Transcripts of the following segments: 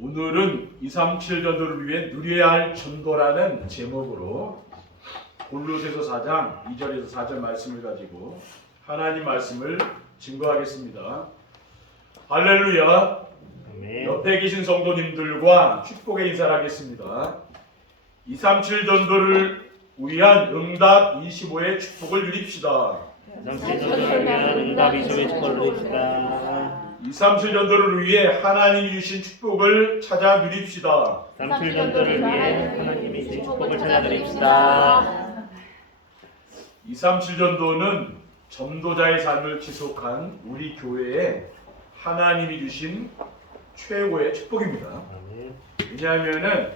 오늘은 237 전도를 위해 누려야 할 전도라는 제목으로 골로새서 4장 2절에서 4절 말씀을 가지고 하나님 말씀을 증거하겠습니다. 할렐루야. 아멘. 옆에 계신 성도님들과 축복의 인사를 하겠습니다. 237 전도를 위한 응답 25의 축복을 누립시다. 237 전도를 위한 응답 25의 축복을 누립시다. 237 전도를 위해 하나님이 주신 축복을 찾아 누립시다. 237 전도를 위해 하나님이 주신 축복을 찾아 누립시다. 237 전도는 전도자의 삶을 지속한 우리 교회에 하나님이 주신 최고의 축복입니다. 아멘. 왜냐하면은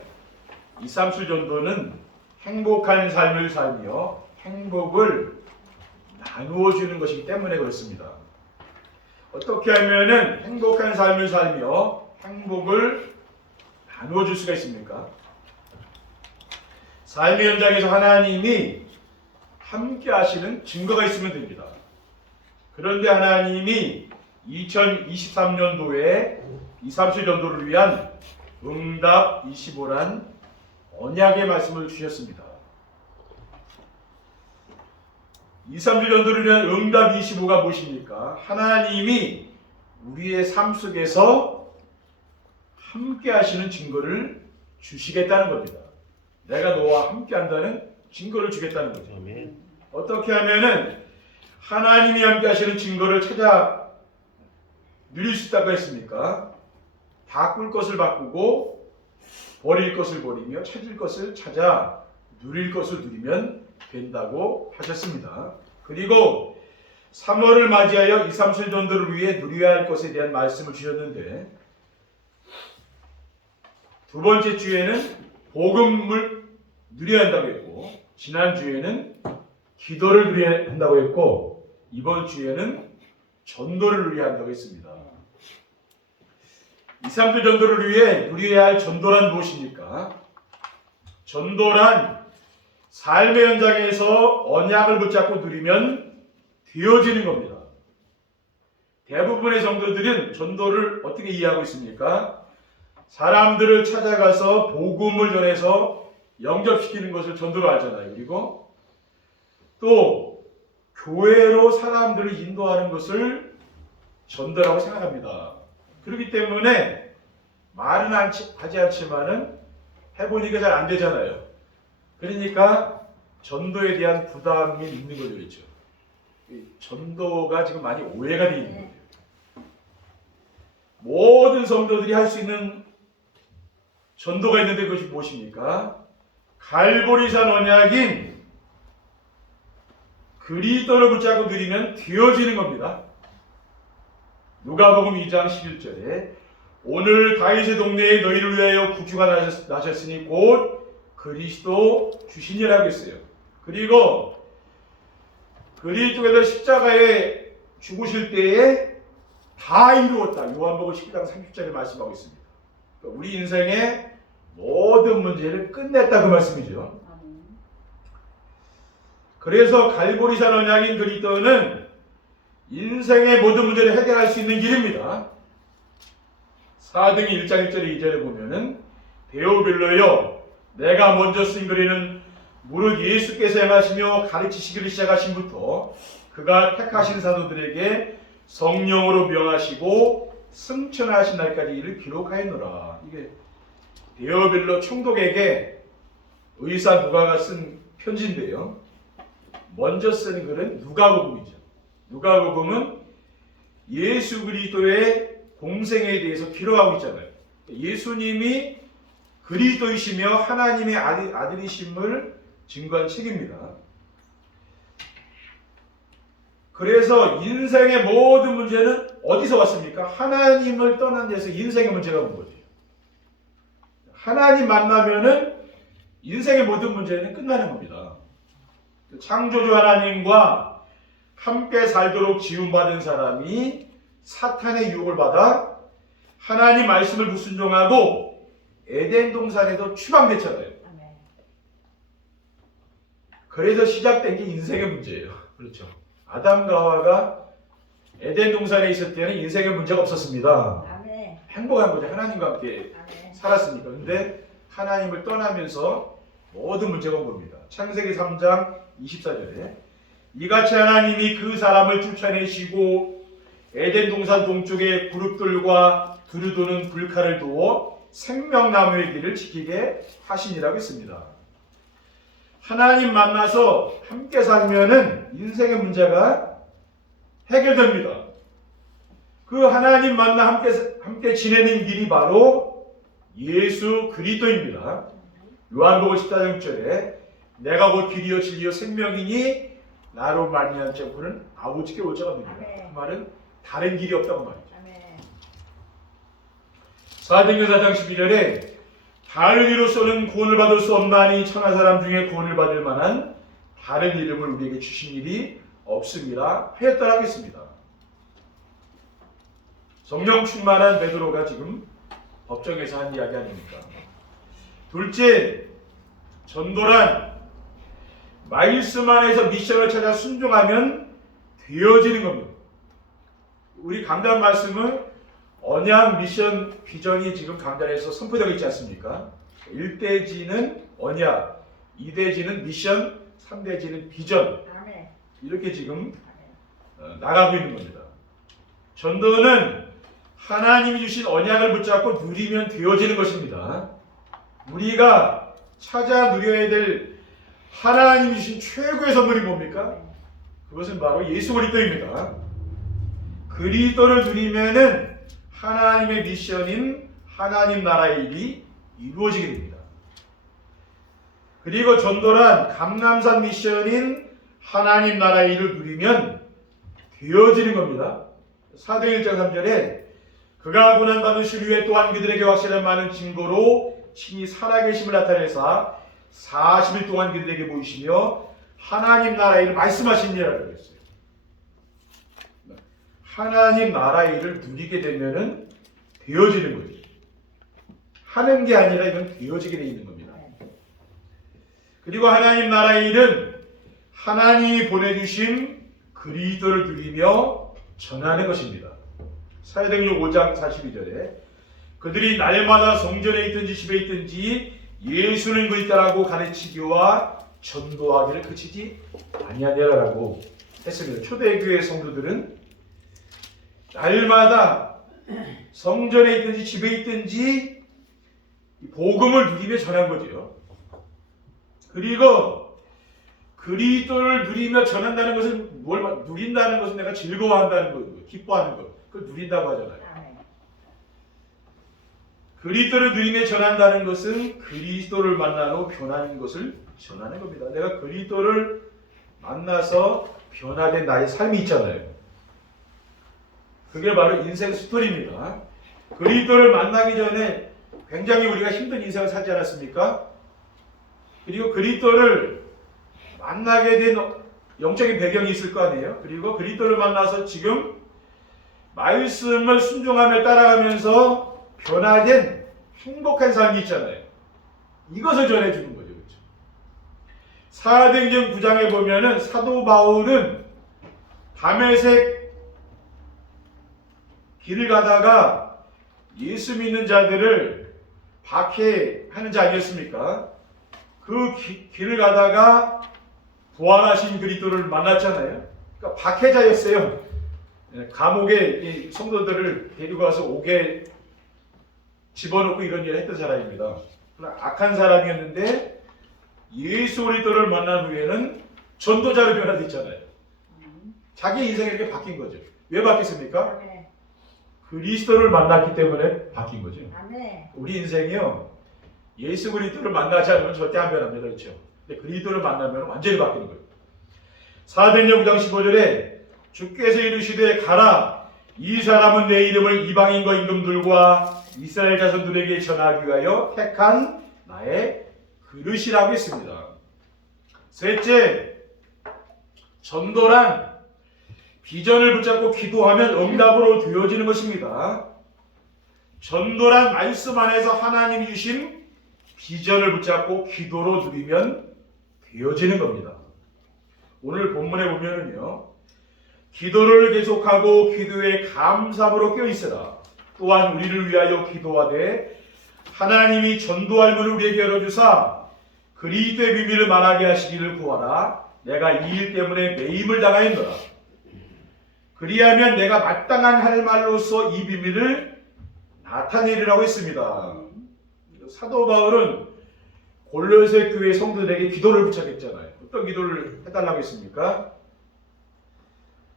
237 전도는 행복한 삶을 살며 행복을 나누어 주는 것이기 때문에 그렇습니다. 어떻게 하면은 행복한 삶을 살며 행복을 나누어 줄 수가 있습니까? 삶의 현장에서 하나님이 함께 하시는 증거가 있으면 됩니다. 그런데 하나님이 2023년도에 237 전도를 위한 응답 25란 언약의 말씀을 주셨습니다. 237 전도를 위한 응답 25가 무엇입니까? 하나님이 우리의 삶 속에서 함께 하시는 증거를 주시겠다는 겁니다. 내가 너와 함께 한다는 증거를 주겠다는 거죠. 아멘. 어떻게 하면은 하나님이 함께 하시는 증거를 찾아 누릴 수 있다고 했습니까? 바꿀 것을 바꾸고 버릴 것을 버리며 찾을 것을 찾아 누릴 것을 누리면 된다고 하셨습니다. 그리고 3월을 맞이하여 237 전도를 위해 누려야 할 것에 대한 말씀을 주셨는데, 두 번째 주에는 복음을 누려야 한다고 했고, 지난주에는 기도를 누려야 한다고 했고, 이번 주에는 전도를 누려야 한다고 했습니다. 237 전도를 위해 누려야 할 전도란 무엇입니까? 전도란 삶의 현장에서 언약을 붙잡고 누리면 되어지는 겁니다. 대부분의 성도들은 전도를 어떻게 이해하고 있습니까? 사람들을 찾아가서 복음을 전해서 영접시키는 것을 전도로 알잖아요. 그리고 또 교회로 사람들을 인도하는 것을 전도라고 생각합니다. 그렇기 때문에 말은 하지 않지만은 해보니까 잘 안 되잖아요. 그러니까 전도에 대한 부담이 있는 거죠. 그렇죠? 전도가 지금 많이 오해가 되어 있는 거예요. 모든 성도들이 할 수 있는 전도가 있는데 그것이 무엇입니까? 갈보리산 언약인 그리스도를 붙잡고 누리면 되어지는 겁니다. 누가복음 2장 11절에 오늘 다윗의 동네에 너희를 위하여 구주가 나셨으니 곧 그리스도 주시니라고 했어요. 그리고 그리스도께서 십자가에 죽으실 때에 다 이루었다. 요한복음 12장 30절에 말씀하고 있습니다. 그러니까 우리 인생의 모든 문제를 끝냈다 그 말씀이죠. 그래서 갈보리산 언약인 그리스도는 인생의 모든 문제를 해결할 수 있는 길입니다. 사도행전 1장 1절에 2절에 보면은 데오빌로여 내가 먼저 쓴 글에는 무릇 예수께서 행하시며 가르치시기를 시작하신부터 그가 택하신 사도들에게 성령으로 명하시고 승천하신 날까지 이를 기록하였노라. 이게 데오빌로 총독에게 의사 누가가 쓴 편지인데요. 먼저 쓴 글은 누가복음이죠. 누가복음은 예수 그리스도의 공생에 대해서 기록하고 있잖아요. 예수님이 그리스도이시며 하나님의 아들이심을 증거한 책입니다. 그래서 인생의 모든 문제는 어디서 왔습니까? 하나님을 떠난 데서 인생의 문제가 온 거죠. 하나님 만나면은 인생의 모든 문제는 끝나는 겁니다. 창조주 하나님과 함께 살도록 지음받은 사람이 사탄의 유혹을 받아 하나님 말씀을 불순종하고 에덴 동산에도 추방됐잖아요. 그래서 시작된 게 인생의 문제예요. 그렇죠. 아담과 하와가 에덴 동산에 있을 때는 인생의 문제가 없었습니다. 행복한 거죠. 하나님과 함께 살았으니까. 근데 하나님을 떠나면서 모든 문제가 온 겁니다. 창세기 3장 24절에 이같이 하나님이 그 사람을 쫓아내시고 에덴 동산 동쪽에 그룹들과 두루도는 불칼을 두어 생명나무의 길을 지키게 하시니라고 했습니다. 하나님 만나서 함께 살면은 인생의 문제가 해결됩니다. 그 하나님 만나 함께 지내는 길이 바로 예수 그리스도입니다. 요한복음 14장 6절에 내가 곧 길이요 진리요 생명이니 나로 말미암지 않고는 아버지께 올 자가 없느니라. 그 말은 다른 길이 없다고 말이죠. 사도행전 4장 12절에 다른 이로서는 구원을 받을 수 없나니 천하 사람 중에 구원을 받을 만한 다른 이름을 우리에게 주신 일이 없습니다 하였더라 하겠습니다. 성령 충만한 베드로가 지금 법정에서 한 이야기 아닙니까? 둘째, 전도란 말씀 안에서 미션을 찾아 순종하면 되어지는 겁니다. 우리 강단 말씀은 언약 미션 비전이 지금 강단에서 선포되고 있지 않습니까? 1대지는 언약, 2대지는 미션, 3대지는 비전. 이렇게 지금 나가고 있는 겁니다. 전도는 하나님이 주신 언약을 붙잡고 누리면 되어지는 것입니다. 우리가 찾아 누려야 될 하나님이 주신 최고의 선물이 뭡니까? 그것은 바로 예수 그리스도입니다. 그리스도를 누리면은 하나님의 미션인 하나님 나라의 일이 이루어지게 됩니다. 그리고 전도란 감람산 미션인 하나님 나라의 일을 누리면 되어지는 겁니다. 사도행 1장 3절에 그가 고난 받으실 후에 또한 그들에게 확실한 많은 증거로 신이 살아계심을 나타내사 40일 동안 그들에게 보이시며 하나님 나라의 일을 말씀하시니라고 했어요. 하나님 나라의 일을 누리게 되면은 되어지는 거죠. 하는 게 아니라 이건 되어지게 되어 있는 겁니다. 그리고 하나님 나라의 일은 하나님이 보내주신 그리스도를 누리며 전하는 것입니다. 사도행전 5장 42절에 그들이 날마다 성전에 있든지 집에 있든지 예수는 그리스도라고 가르치기와 전도하기를 그치지 아니하니라라고 했습니다. 초대교회 성도들은 날마다 성전에 있든지 집에 있든지 복음을 누리며 전한 거죠. 그리고 그리스도를 누리며 전한다는 것은 누린다는 것은 내가 즐거워한다는 것, 기뻐하는 것, 그걸 누린다고 하잖아요. 그리스도를 누리며 전한다는 것은 그리스도를 만나고 변하는 것을 전하는 겁니다. 내가 그리스도를 만나서 변화된 나의 삶이 있잖아요. 그게 바로 인생 스토리입니다. 그리스도를 만나기 전에 굉장히 우리가 힘든 인생을 살지 않았습니까? 그리고 그리스도를 만나게 된 영적인 배경이 있을 거 아니에요? 그리고 그리스도를 만나서 지금 말씀을 순종하며 따라가면서 변화된 행복한 삶이 있잖아요. 이것을 전해주는 거죠. 그렇죠? 사도행전 9장에 보면은 사도 바울은 다메섹 길을 가다가 예수 믿는 자들을 박해하는 자 아니었습니까? 그 길을 가다가 부활하신 그리스도를 만났잖아요. 그러니까 박해자였어요. 감옥에 이 성도들을 데리고 가서 옥에 집어넣고 이런 일을 했던 사람입니다. 악한 사람이었는데 예수 그리스도를 만난 후에는 전도자로 변화됐잖아요. 자기 인생이 이렇게 바뀐 거죠. 왜 바뀌었습니까? 그리스도를 만났기 때문에 바뀐 거죠. 우리 인생이요, 예수 그리스도를 만나지 않으면 절대 안 변합니다. 그렇죠? 근데 그리스도를 만나면 완전히 바뀌는 거예요. 사도행전 9장 15절에 주께서 이르시되 가라, 이 사람은 내 이름을 이방인과 임금들과 이스라엘 자손들에게 전하기 위하여 택한 나의 그릇이라고 했습니다. 셋째, 전도란 비전을 붙잡고 기도하면 응답으로 되어지는 것입니다. 전도란 말씀 안에서 하나님이 주신 비전을 붙잡고 기도로 누리면 되어지는 겁니다. 오늘 본문에 보면은요, 기도를 계속하고 기도에 감사함으로 껴있으라. 또한 우리를 위하여 기도하되 하나님이 전도할 문을 우리에게 열어주사 그리스도의 비밀을 말하게 하시기를 구하라. 내가 이 일 때문에 매임을 당하였노라. 그리하면 내가 마땅한 할 말로서 이 비밀을 나타내리라고 했습니다. 사도 바울은 골로새 교회 성도들에게 기도를 부탁했잖아요. 어떤 기도를 해달라고 했습니까?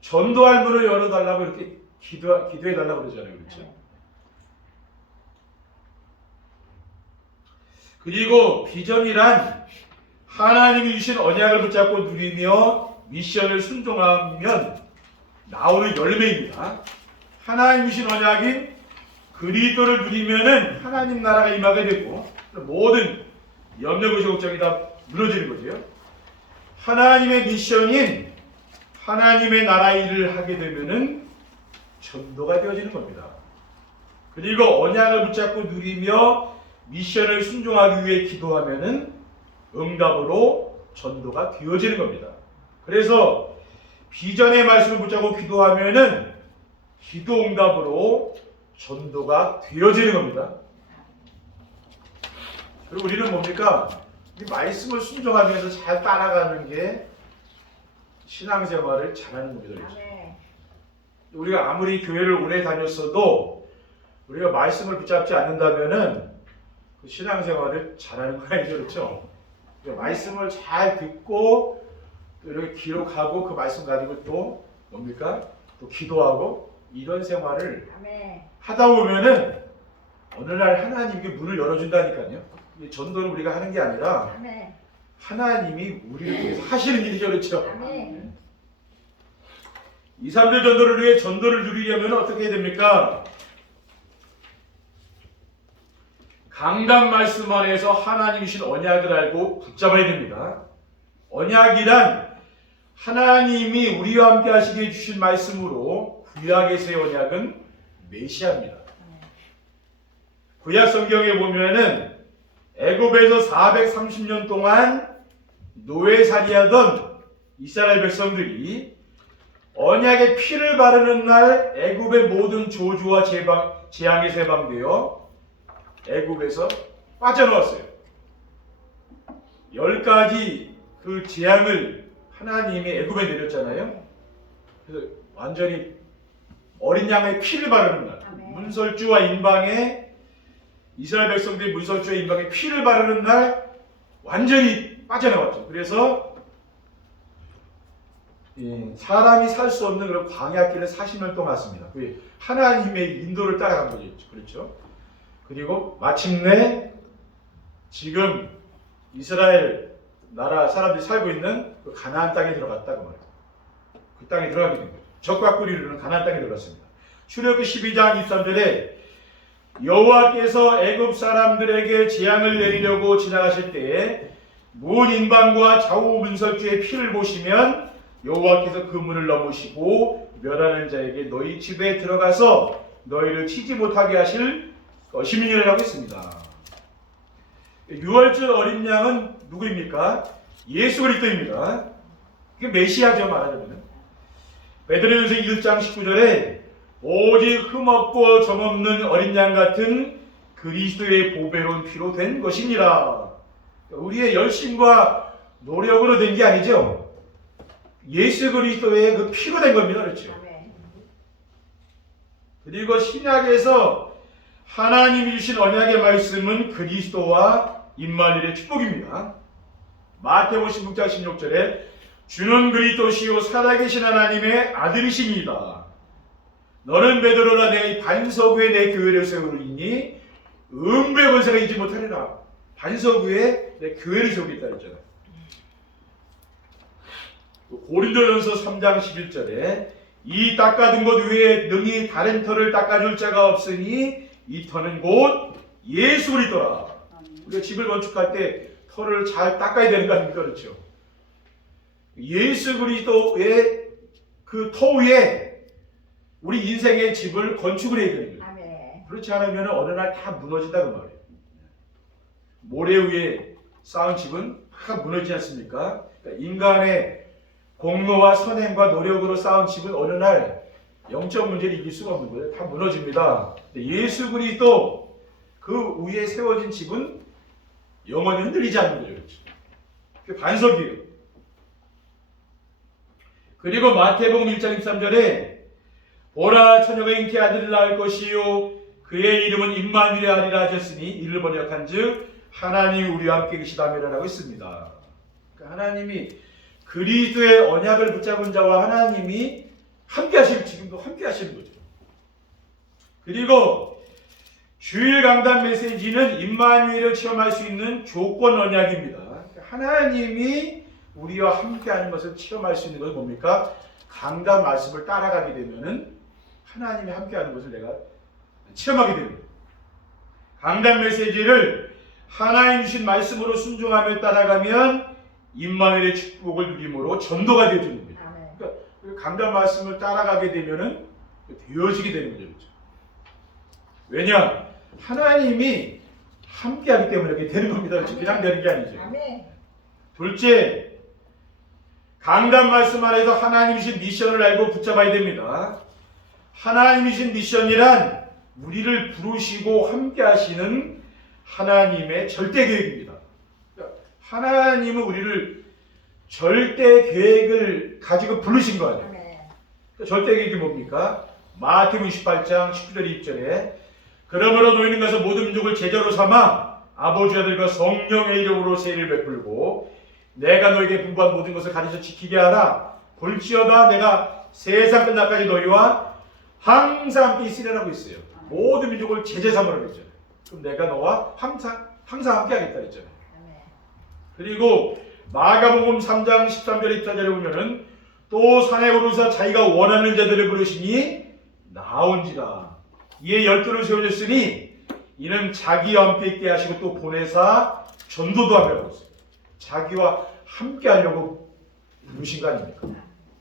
전도할 문을 열어달라고 이렇게 기도해달라고 그러잖아요. 그렇죠? 그리고 비전이란 하나님이 주신 언약을 붙잡고 누리며 미션을 순종하면 나오는 열매입니다. 하나님이 주신 언약인 그리스도를 누리면은 하나님 나라가 임하게 되고 모든 염려고시 걱정이 다 무너지는 거죠. 하나님의 미션인 하나님의 나라 일을 하게 되면은 전도가 되어지는 겁니다. 그리고 언약을 붙잡고 누리며 미션을 순종하기 위해 기도하면은 응답으로 전도가 되어지는 겁니다. 그래서 비전의 말씀을 붙잡고 기도하면은 기도 응답으로 전도가 되어지는 겁니다. 그리고 우리는 뭡니까? 이 말씀을 순종하면서 잘 따라가는 게 신앙생활을 잘하는 겁니다. 우리가 아무리 교회를 오래 다녔어도 우리가 말씀을 붙잡지 않는다면은 그 신앙생활을 잘하는 거 아니죠, 그렇죠? 말씀을 잘 듣고 또 이렇게 기록하고 그 말씀 가지고 또 뭡니까? 또 기도하고 이런 생활을 하다 보면은 어느 날 하나님께 문을 열어준다니까요. 전도는 우리가 하는 게 아니라 하나님이 우리를 통해서 하시는 일이죠, 그렇죠? 2, 3절 전도를 위해 전도를 누리려면 어떻게 해야 됩니까? 강단 말씀 안에서 하나님이 주신 언약을 알고 붙잡아야 됩니다. 언약이란 하나님이 우리와 함께 하시게 주신 말씀으로 구약에서의 언약은 메시아입니다. 구약 성경에 보면은 애굽에서 430년 동안 노예살이하던 이스라엘 백성들이 언약의 피를 바르는 날 애굽의 모든 저주와 재앙에 해방되어 애굽에서 빠져나왔어요. 10가지 그 재앙을 하나님이 애굽에 내렸잖아요. 그래서 완전히 어린 양의 피를 바르는 날, 문설주와 인방에 이스라엘 백성들이 문설주와 인방에 피를 바르는 날 완전히 빠져나왔죠. 그래서 사람이 살 수 없는 그런 광야길을 40년 동안 갔습니다. 하나님의 인도를 따라간 거죠. 그렇죠? 그리고 마침내 지금 이스라엘 나라 사람들이 살고 있는 그 가나안 땅에 들어갔다고 말해요. 그 땅에 들어가게 된 거예요. 적과 꿀이 이루는 가나안 땅에 들어갔습니다. 출애굽기 12장 23절에 여호와께서 애굽 사람들에게 재앙을 내리려고 지나가실 때에 문 인방과 좌우 문설주의 피를 보시면 여호와께서 그 문을 넘으시고 멸하는 자에게 너희 집에 들어가서 너희를 치지 못하게 하실 것임이니라고 했습니다. 유월절 어린 양은 누구입니까? 예수 그리스도입니다. 그게 메시아죠, 말하자면. 베드로전서 1장 19절에 오직 흠없고 점없는 어린 양 같은 그리스도의 보배로운 피로 된 것이니라. 우리의 열심과 노력으로 된 게 아니죠. 예수 그리스도의 그 피로 된 겁니다. 그렇죠? 그리고 신약에서 하나님이 주신 언약의 말씀은 그리스도와 임마누엘의 축복입니다. 마태복음 16장 16절에 주는 그리스도시요 살아계신 하나님의 아들이시니이다. 너는 베드로라 내가 이 반석 위에 내 교회를 세우리니 음부의 권세가 이지 못하리라. 반석 위에 내 교회를 세우겠다 했잖아요. 고린도전서 3장 11절에 이 닦아둔 것 위에 능히 다른 터를 닦아줄 자가 없으니 이 터는 곧 예수 그리스도라. 우리가 집을 건축할 때 터를 잘 닦아야 되는 거 아닙니까? 그렇죠? 예수 그리스도의 그 터 위에 우리 인생의 집을 건축을 해야 되는 거예요. 그렇지 않으면 어느 날 다 무너진다고 말이에요. 모래 위에 쌓은 집은 다 무너지지 않습니까? 그러니까 인간의 공로와 선행과 노력으로 쌓은 집은 어느 날 영적 문제를 이길 수가 없는 거예요. 다 무너집니다. 근데 예수 그리스도 그 위에 세워진 집은 영원히 흔들리지 않는 거죠. 그렇죠? 그게 반석이에요. 그리고 마태복음 1장 23절에 보라 처녀가 잉태 아들을 낳을 것이요 그의 이름은 임마누엘 하리라 하셨으니 이를 번역한즉 하나님이 우리와 함께 계시다미라라고 했습니다. 그러니까 하나님이 그리스도의 언약을 붙잡은 자와 하나님이 함께 하시는, 지금도 함께 하시는 거죠. 그리고 주일 강단 메시지는 임마누엘을 체험할 수 있는 조건 언약입니다. 그러니까 하나님이 우리와 함께 하는 것을 체험할 수 있는 것은 뭡니까? 강단 말씀을 따라가게 되면은 하나님이 함께 하는 것을 내가 체험하게 됩니다. 강단 메시지를 하나님 주신 말씀으로 순종하며 따라가면 임마누엘의 축복을 누림으로 전도가 되어지는 거죠. 그러니까 강단 말씀을 따라가게 되면은 되어지게 되는 거죠. 그렇죠? 왜냐? 하나님이 함께하기 때문에 그렇게 되는 겁니다. 그렇죠? 그냥 되는 게 아니죠. 둘째, 강단 말씀 안에서 하나님이신 미션을 알고 붙잡아야 됩니다. 하나님이신 미션이란 우리를 부르시고 함께 하시는 하나님의 절대 계획입니다. 하나님은 우리를 절대 계획을 가지고 부르신 거 아니에요. 절대 계획이 뭡니까? 마태복음 28장 19절 20절에 그러므로 너희는 가서 모든 민족을 제자로 삼아 아버지 아들과 성령의 이름으로 세례를 베풀고 내가 너에게 분부한 모든 것을 가르쳐 지키게 하라. 볼지어다 내가 세상 끝날까지 너희와 항상 함께 있으리라고 했어요. 모든 민족을 제자 삼으라고 했잖아요. 그럼 내가 너와 항상 함께 하겠다 했잖아요. 그리고 마가복음 3장 13절 14절에 보면은 또 산에 오르사 자기가 원하는 자들을 부르시니 나온지라. 이에 열두를 세워줬으니 이는 자기와 함께 있게 하시고 또 보내사 전도도 하라고 했어요. 자기와 함께 하려고 부르신 거 아닙니까?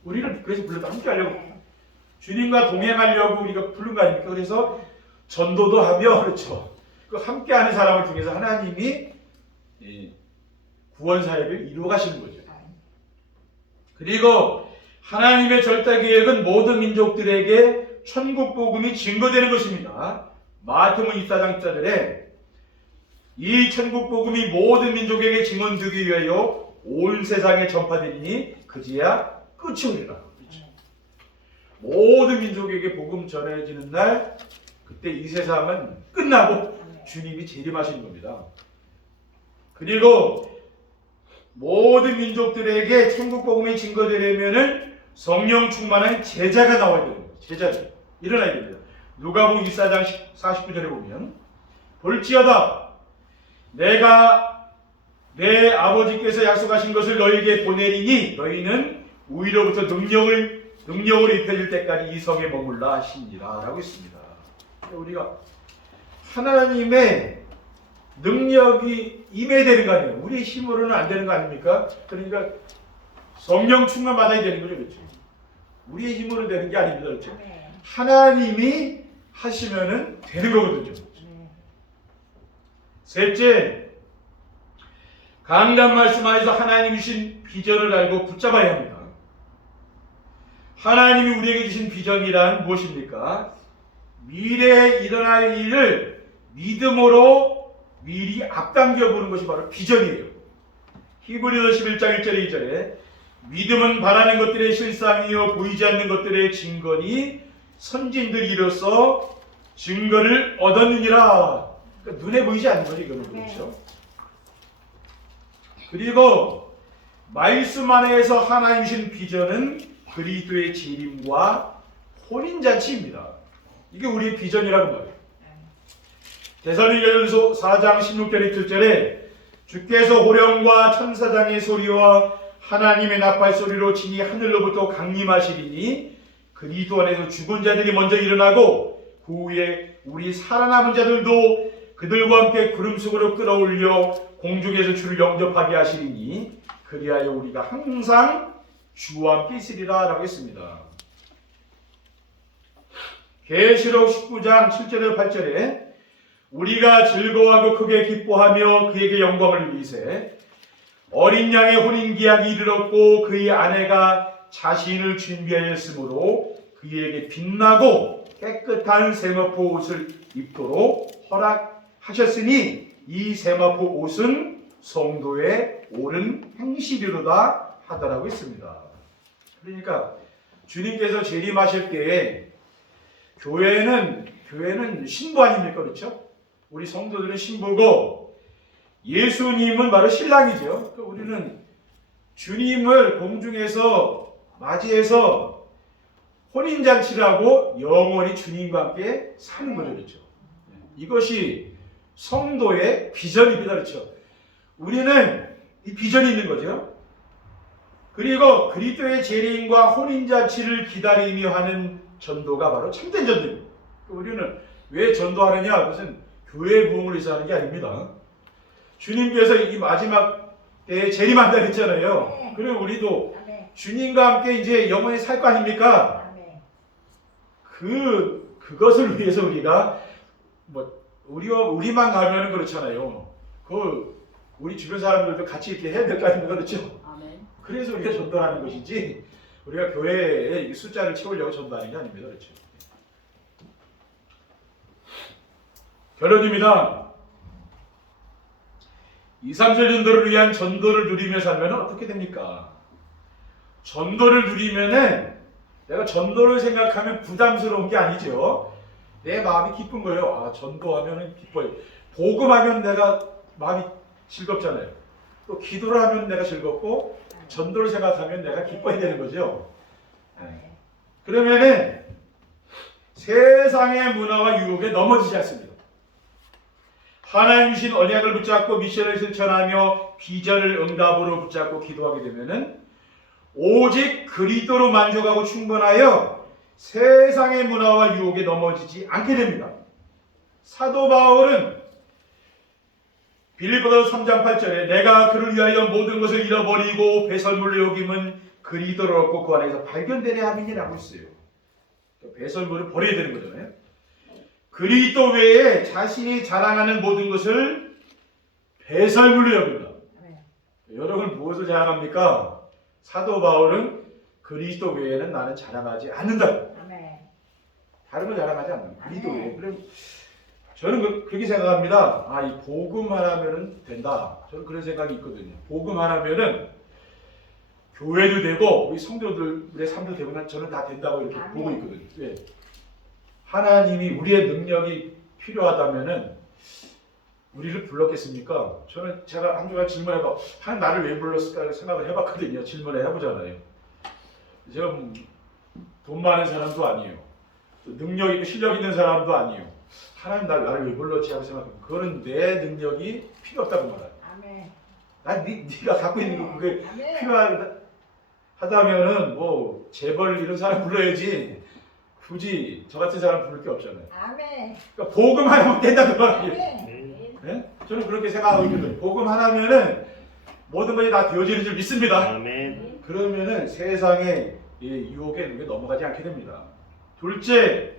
우리를 그래서 불러도 함께 하려고 주님과 동행하려고 우리가 부른 거 아닙니까? 그래서 전도도 하며 그렇죠. 그 함께 하는 사람을 통해서 하나님이 구원 사역을 이루어 가시는 거죠. 그리고 하나님의 절대 계획은 모든 민족들에게 천국 복음이 증거되는 것입니다. 마태복음 24장 14절에 이 천국 복음이 모든 민족에게 증언되기 위하여 온 세상에 전파되리니 그제야 끝이 오리라. 그렇죠. 모든 민족에게 복음 전해지는 날 그때 이 세상은 끝나고 주님이 재림하시는 겁니다. 그리고 모든 민족들에게 천국 복음이 증거되려면은 성령 충만한 제자가 나와야 되는 거예요. 제자들 일어나야 됩니다. 누가복음 24장 49절에 보면 볼지어다 내가 내 아버지께서 약속하신 것을 너희에게 보내리니 너희는 위로부터 능력을 입혀질 때까지 이 성에 머물라 하시니라 라고 했습니다. 우리가 하나님의 능력이 임해야 되는 거 아니에요. 우리의 힘으로는 안 되는 거 아닙니까? 그러니까 성령 충만 받아야 되는 거죠. 그렇죠? 우리의 힘으로 되는 게 아닙니다. 그렇죠? 하나님이 하시면은 되는 거거든요. 셋째, 강단 말씀 안에서 하나님이 주신 비전을 알고 붙잡아야 합니다. 하나님이 우리에게 주신 비전이란 무엇입니까? 미래에 일어날 일을 믿음으로 미리 앞당겨 보는 것이 바로 비전이에요. 히브리서 11장 1절 2절에 믿음은 바라는 것들의 실상이요 보이지 않는 것들의 증거니 선진들이 이로써 증거를 얻었느니라. 그러니까 눈에 보이지 않는 거죠. 이거는 그렇죠. 그리고 말씀 안에서 하나님 주신 비전은 그리스도의 재림과 혼인잔치입니다. 이게 우리의 비전이라고 말해요. 데살로니가전서 4장 16절 17절에 주께서 호령과 천사장의 소리와 하나님의 나팔 소리로 친히 하늘로부터 강림하시리니 그리스도 안에서 죽은 자들이 먼저 일어나고 그 후에 우리 살아남은 자들도 그들과 함께 구름 속으로 끌어올려 공중에서 주를 영접하게 하시리니 그리하여 우리가 항상 주와 함께 있으리라 라고 했습니다. 계시록 19장 7절에서 8절에 우리가 즐거워하고 크게 기뻐하며 그에게 영광을 누리세 어린 양의 혼인기약이 이르렀고 그의 아내가 자신을 준비하였으므로 그에게 빛나고 깨끗한 세마포 옷을 입도록 허락하셨으니 이 세마포 옷은 성도의 옳은 행실이로다 하더라고 있습니다. 그러니까 주님께서 재림하실 때에 교회는 신부 아닙니까? 그렇죠? 우리 성도들은 신부고 예수님은 바로 신랑이죠. 그러니까 우리는 주님을 공중에서 맞이해서 혼인잔치를 하고 영원히 주님과 함께 사는 거죠. 그렇죠? 이것이 성도의 비전입니다. 그렇죠? 우리는 이 비전이 있는 거죠. 그리고 그리스도의 재림과 혼인잔치를 기다리며 하는 전도가 바로 참된 전도입니다. 우리는 왜 전도하느냐? 그것은 교회의 부흥을 위해서 하는 게 아닙니다. 주님께서 이 마지막 때에 재림한다 했잖아요. 그리고 우리도 주님과 함께 이제 영원히 살 거 아닙니까? 그것을 위해서 우리가 우리만 가면은 그렇잖아요. 우리 주변 사람들도 같이 이렇게 해야 될 거 아닙니까? 그렇죠? 그래서 우리가 전도하는 것이지 우리가 교회에 숫자를 채우려고 전도하는 게 아닙니다. 그렇죠? 결론입니다. 2, 3절 전도를 위한 전도를 누리며 살면 어떻게 됩니까? 전도를 누리면은 내가 전도를 생각하면 부담스러운 게 아니죠. 내 마음이 기쁜 거예요. 전도하면 기뻐요. 복음하면 내가 마음이 즐겁잖아요. 또 기도를 하면 내가 즐겁고 전도를 생각하면 내가 기뻐야 되는 거죠. 그러면은 세상의 문화와 유혹에 넘어지지 않습니다. 하나님 주신 언약을 붙잡고 미션을 실천하며 비전을 응답으로 붙잡고 기도하게 되면은 오직 그리스도로 만족하고 충분하여 세상의 문화와 유혹에 넘어지지 않게 됩니다. 사도 바울은 빌립보서 3장 8절에 내가 그를 위하여 모든 것을 잃어버리고 배설물로 여김은 그리스도를 얻고 그 안에서 발견되려 함이니라고 했어요. 배설물을 버려야 되는 거잖아요. 그리스도 외에 자신이 자랑하는 모든 것을 배설물로 여긴다. 여러분 무엇을 자랑합니까? 사도 바울은 그리스도 외에는 나는 자랑하지 않는다. 다른 걸 자랑하지 않는다. 그리스도 외에. 그럼 저는 그렇게 생각합니다. 이 복음 하나면은 된다. 저는 그런 생각이 있거든요. 복음 하나면은 교회도 되고 우리 성도들의 삶도 되고 저는 다 된다고 이렇게 보고 있거든요. 왜? 하나님이 우리의 능력이 필요하다면은 우리를 불렀겠습니까? 제가 한 주간 질문해봐. 하나님 나를 왜 불렀을까 생각을 해봤거든요. 질문을 해보잖아요. 제가 돈 많은 사람도 아니에요. 능력 있고 실력 있는 사람도 아니에요. 하나님 나를 왜 불렀지 하고 생각하면 그거는 내 능력이 필요 없다고 말해요. 난 네가 갖고 있는 거 그게 필요하다면은 재벌 이런 사람 불러야지. 굳이 저 같은 사람 부를 게 없잖아요. 그러니까 복음 하나면 된다는 말이에요. 네? 저는 그렇게 생각하고 있거든요. 복음 하나면은 모든 것이 다 되어지는 줄 믿습니다. 아멘. 그러면은 세상의 유혹에 넘어가지 않게 됩니다. 둘째,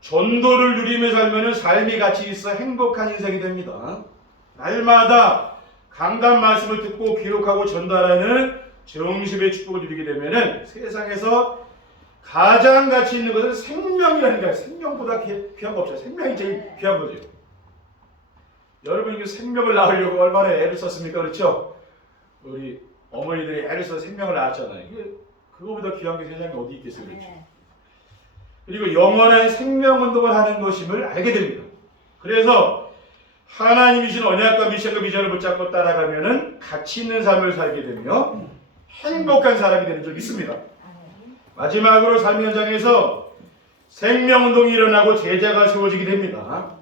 전도를 누리며 살면은 삶이 가치 있어 행복한 인생이 됩니다. 날마다 강단 말씀을 듣고 기록하고 전달하는 정심의 축복을 누리게 되면은 세상에서 가장 가치 있는 것은 생명이라는 거예요. 생명보다 귀한 거 없어요. 생명이 제일 귀한 거죠. 여러분 생명을 낳으려고 얼마나 애를 썼습니까? 그렇죠? 우리 어머니들이 애를 써서 생명을 낳았잖아요. 그거보다 귀한 게 세상에 어디 있겠어요. 그렇죠? 그리고 영원한 생명운동을 하는 것임을 알게 됩니다. 그래서 하나님이 주신 언약과 미션과 비전을 붙잡고 따라가면은 가치 있는 삶을 살게 되며 행복한 사람이 되는 줄 믿습니다. 마지막으로 삶의 현장에서 생명운동이 일어나고 제자가 세워지게 됩니다.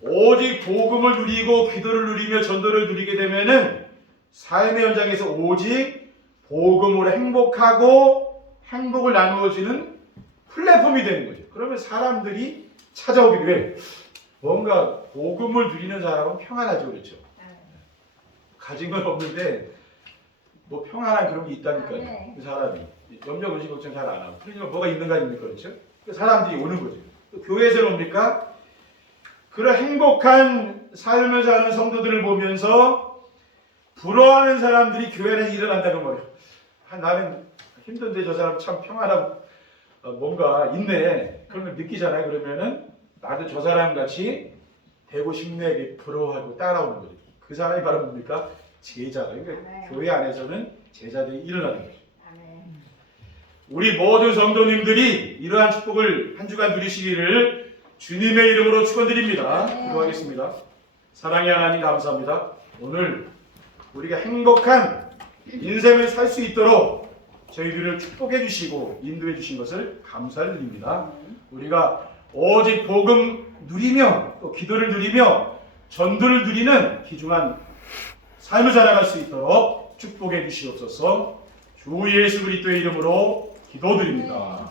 오직 복음을 누리고 기도를 누리며 전도를 누리게 되면은 삶의 현장에서 오직 복음으로 행복하고 행복을 나누어지는 플랫폼이 되는 거죠. 그러면 사람들이 찾아오게 돼. 뭔가 복음을 누리는 사람은 평안하죠. 그렇죠? 가진 건 없는데 평안한 그런 게 있다니까요. 그 사람이 염려 의심 걱정 잘 안 하고 그러니까 뭐가 있는 거 아닙니까? 그렇죠? 사람들이 오는 거죠. 또 교회에서는 뭡니까? 그런 행복한 삶을 사는 성도들을 보면서 부러워하는 사람들이 교회 안에 일어난다는 거예요. 나는 힘든데 저 사람 참 평안하고 뭔가 있네 그런 걸 느끼잖아요. 그러면은 나도 저 사람 같이 되고 싶네 부러워하고 따라오는 거죠. 그 사람이 바로 뭡니까? 제자가. 그러니까 교회 안에서는 제자들이 일어나는 거죠. 우리 모든 성도님들이 이러한 축복을 한 주간 누리시기를 주님의 이름으로 축원드립니다. 기도하겠습니다. 사랑의 하나님 감사합니다. 오늘 우리가 행복한 인생을 살 수 있도록 저희들을 축복해 주시고 인도해 주신 것을 감사를 드립니다. 우리가 오직 복음 누리며 또 기도를 누리며 전도를 누리는 귀중한 삶을 살아갈 수 있도록 축복해 주시옵소서. 주 예수 그리스도의 이름으로 기도드립니다.